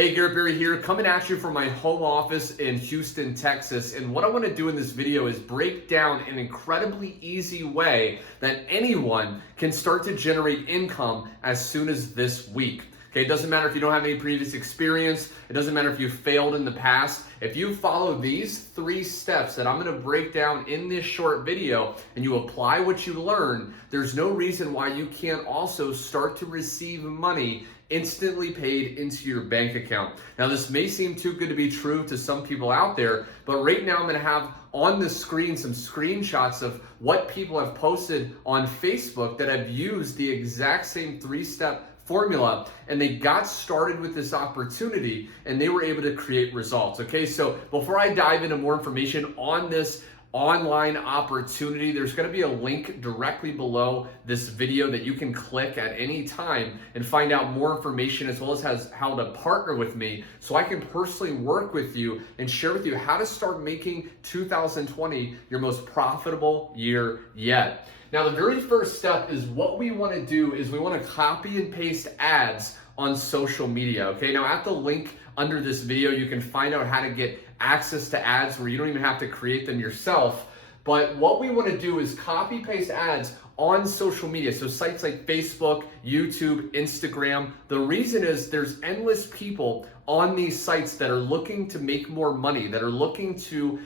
Hey, Garrett here, coming at you from my home office in Houston, Texas. And what I want to do in this video is break down an incredibly easy way that anyone can start to generate income as soon as this week. Okay, it doesn't matter if you don't have any previous experience. It doesn't matter if you failed in the past. If you follow these 3 steps that I'm going to break down in this short video and you apply what you learn, there's no reason why you can't also start to receive money instantly paid into your bank account. Now, this may seem too good to be true to some people out there, but right now I'm going to have on the screen some screenshots of what people have posted on Facebook that have used the exact same 3-step formula, and they got started with this opportunity and they were able to create results. Okay, so before I dive into more information on this online opportunity, there's going to be a link directly below this video that you can click at any time and find out more information, as well as how to partner with me so I can personally work with you and share with you how to start making 2020 your most profitable year yet. Now, the very first step is what we want to do is we want to copy and paste ads on social media. Okay, now at the link under this video, you can find out how to get access to ads where you don't even have to create them yourself. But what we want to do is copy paste ads on social media. So sites like Facebook, YouTube, Instagram. The reason is there's endless people on these sites that are looking to make more money, that are looking to,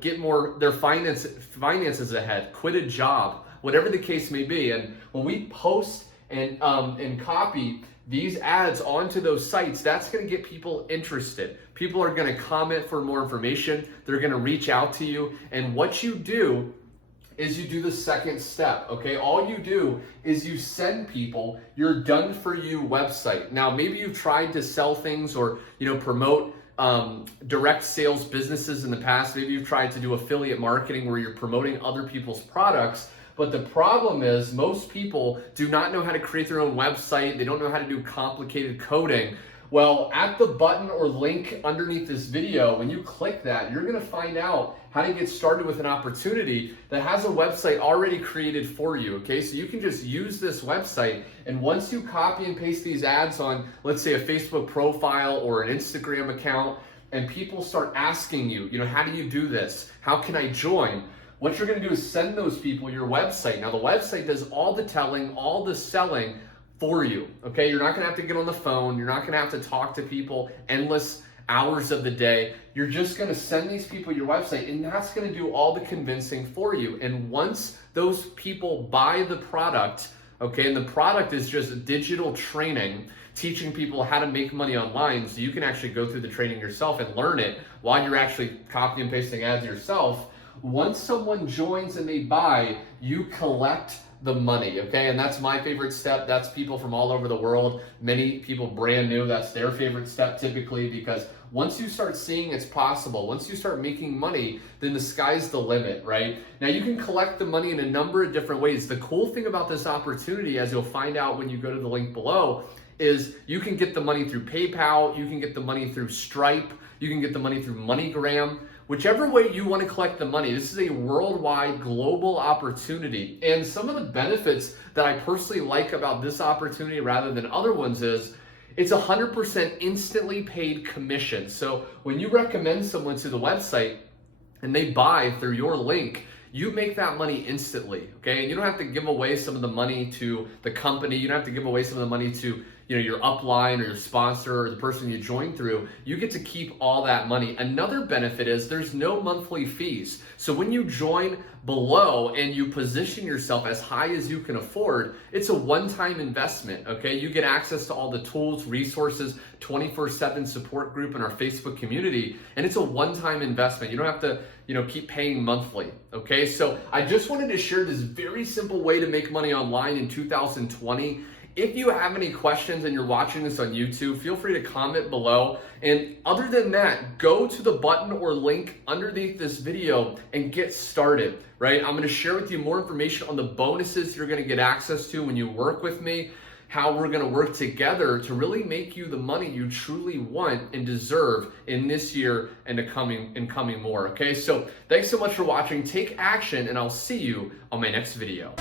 get more, their finances ahead, quit a job, whatever the case may be. And when we post and copy these ads onto those sites, that's going to get people interested. People are going to comment for more information. They're going to reach out to you. And what you do is you do the second step, okay? All you do is you send people your done for you website. Now, maybe you've tried to sell things or, promote direct sales businesses in the past. Maybe you've tried to do affiliate marketing where you're promoting other people's products. But the problem is most people do not know how to create their own website. They don't know how to do complicated coding. Well, at the button or link underneath this video, when you click that, you're going to find out how to get started with an opportunity that has a website already created for you. Okay, so you can just use this website, and once you copy and paste these ads on, let's say, a Facebook profile or an Instagram account, and people start asking you, how do you do this? How can I join? What you're going to do is send those people your website. Now, the website does all the telling, all the selling for you, okay? You're not going to have to get on the phone. You're not going to have to talk to people endless hours of the day. You're just going to send these people your website, and that's going to do all the convincing for you. And once those people buy the product, okay, and the product is just digital training, teaching people how to make money online, so you can actually go through the training yourself and learn it while you're actually copy and pasting ads yourself. Once someone joins and they buy, you collect the money, okay? And that's my favorite step. That's people from all over the world. Many people brand new, that's their favorite step typically, because once you start seeing it's possible, once you start making money, then the sky's the limit, right? Now, you can collect the money in a number of different ways. The cool thing about this opportunity, as you'll find out when you go to the link below, is you can get the money through PayPal, you can get the money through Stripe, you can get the money through MoneyGram. Whichever way you want to collect the money, this is a worldwide global opportunity. And some of the benefits that I personally like about this opportunity rather than other ones is it's 100% instantly paid commission. So when you recommend someone to the website and they buy through your link, you make that money instantly, okay? And you don't have to give away some of the money to the company. You don't have to give away some of the money to your upline or your sponsor or the person you join through. You get to keep all that money. Another benefit is there's no monthly fees. So when you join below and you position yourself as high as you can afford, it's a one-time investment, okay? You get access to all the tools, resources, 24/7 support group in our Facebook community, and it's a one-time investment. You don't have to, keep paying monthly, okay? So I just wanted to share this very simple way to make money online in 2020. If you have any questions and you're watching this on YouTube, feel free to comment below. And other than that, go to the button or link underneath this video and get started, right? I'm going to share with you more information on the bonuses you're going to get access to when you work with me, how we're going to work together to really make you the money you truly want and deserve in this year and coming more, okay? So thanks so much for watching. Take action, and I'll see you on my next video.